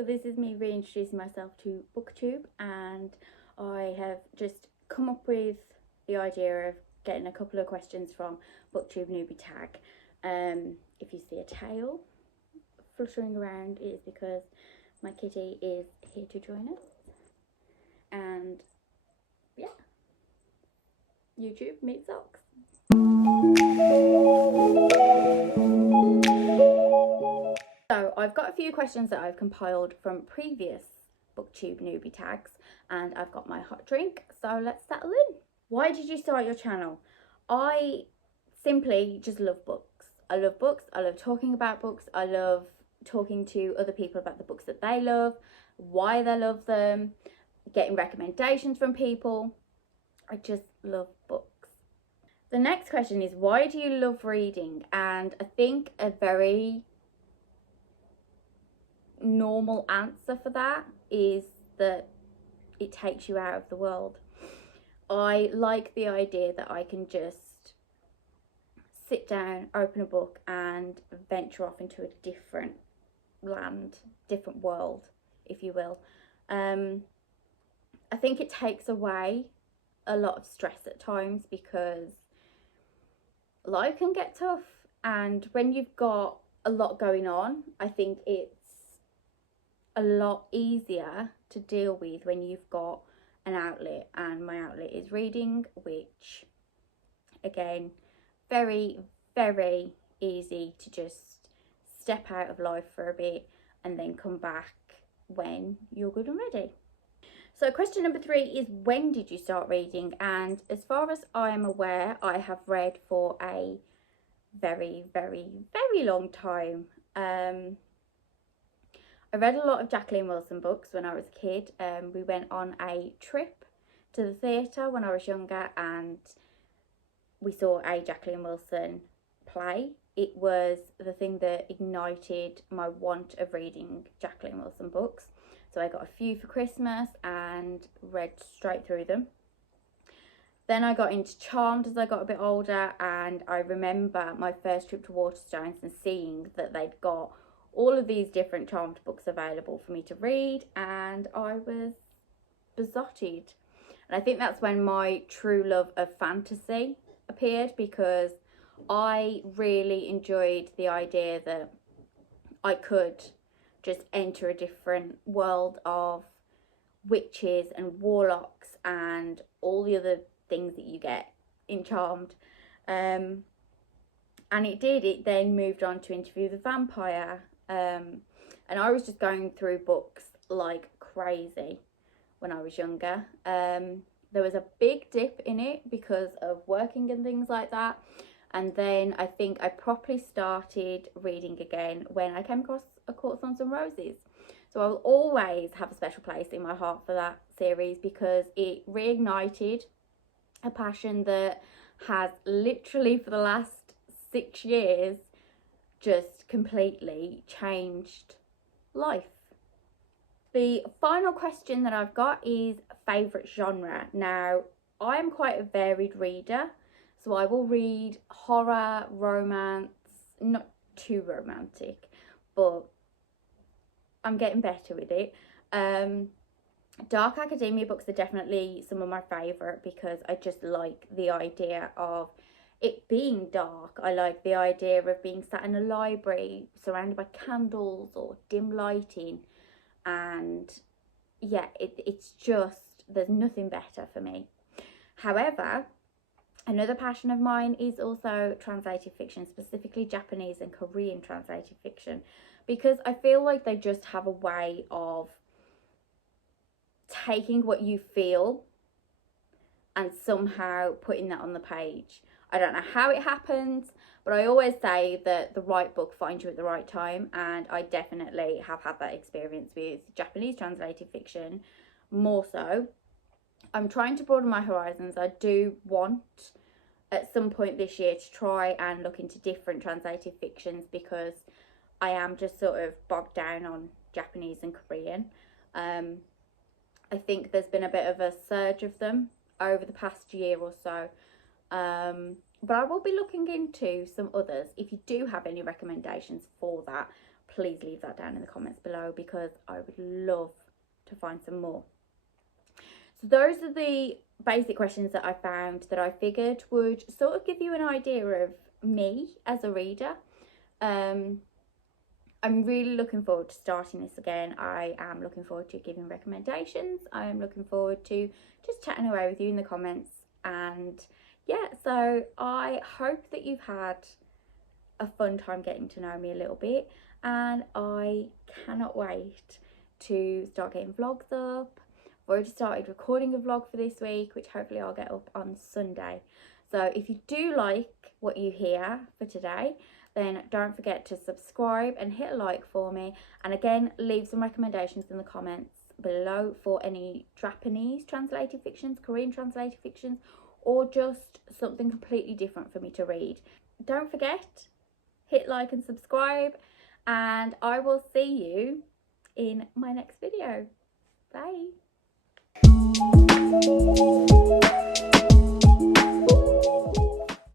Hello, this is me reintroducing myself to Booktube, and I have just come up with the idea of getting a couple of questions from Booktube Newbie Tag. If you see a tail fluttering around, it is because my kitty is here to join us. And yeah, YouTube meets socks. So I've got a few questions that I've compiled from previous Booktube Newbie Tags, and I've got my hot drink, so let's settle in. Why did you start your channel? I simply just love books. I love books, I love talking about books, I love talking to other people about the books that they love, why they love them, getting recommendations from people. I just love books. The next question is, why do you love reading? And I think a very normal answer for that is that it takes you out of the world. I like the idea that I can just sit down, open a book and venture off into a different land, different world, if you will. I think it takes away a lot of stress at times, because life can get tough, and when you've got a lot going on, I think it's a lot easier to deal with when you've got an outlet, and my outlet is reading, which again, very easy to just step out of life for a bit and then come back when you're good and ready. So question number 3 is, when did you start reading? And as far as I am aware, I have read for a very long time. I read a lot of Jacqueline Wilson books when I was a kid. We went on a trip to the theatre when I was younger, and we saw a Jacqueline Wilson play. It was the thing that ignited my want of reading Jacqueline Wilson books. So I got a few for Christmas and read straight through them. Then I got into Charmed as I got a bit older, and I remember my first trip to Waterstones and seeing that they'd got all of these different Charmed books available for me to read, and I was besotted. And I think that's when my true love of fantasy appeared, because I really enjoyed the idea that I could just enter a different world of witches and warlocks and all the other things that you get in Charmed. And it then moved on to Interview the Vampire. And I was just going through books like crazy when I was younger. There was a big dip in it because of working and things like that. And then I think I properly started reading again when I came across A Court of Thorns and Roses. So I will always have a special place in my heart for that series, because it reignited a passion that has literally for the last 6 years just completely changed life. The final question that I've got is favourite genre. Now, I am quite a varied reader, so I will read horror, romance, not too romantic, but I'm getting better with it. Dark academia books are definitely some of my favourite, because I just like the idea of it being dark. I like the idea of being sat in a library surrounded by candles or dim lighting, and yeah, it's just, there's nothing better for me. However, another passion of mine is also translated fiction, specifically Japanese and Korean translated fiction, because I feel like they just have a way of taking what you feel and somehow putting that on the page. I don't know how it happens, but I always say that the right book finds you at the right time, and I definitely have had that experience with Japanese translated fiction more so. I'm trying to broaden my horizons. I do want at some point this year to try and look into different translated fictions, because I am just sort of bogged down on Japanese and Korean. I think there's been a bit of a surge of them over the past year or so. But I will be looking into some others. If you do have any recommendations for that, please leave that down in the comments below, because I would love to find some more. So those are the basic questions that I found that I figured would sort of give you an idea of me as a reader. I'm really looking forward to starting this again. I am looking forward to giving recommendations. I am looking forward to just chatting away with you in the comments. And yeah, so I hope that you've had a fun time getting to know me a little bit, and I cannot wait to start getting vlogs up. I've already started recording a vlog for this week, which hopefully I'll get up on Sunday. So if you do like what you hear for today, then don't forget to subscribe and hit a like for me. And again, leave some recommendations in the comments below for any Japanese translated fictions, Korean translated fictions, or just something completely different for me to read. Don't forget, hit like and subscribe, and I will see you in my next video. Bye.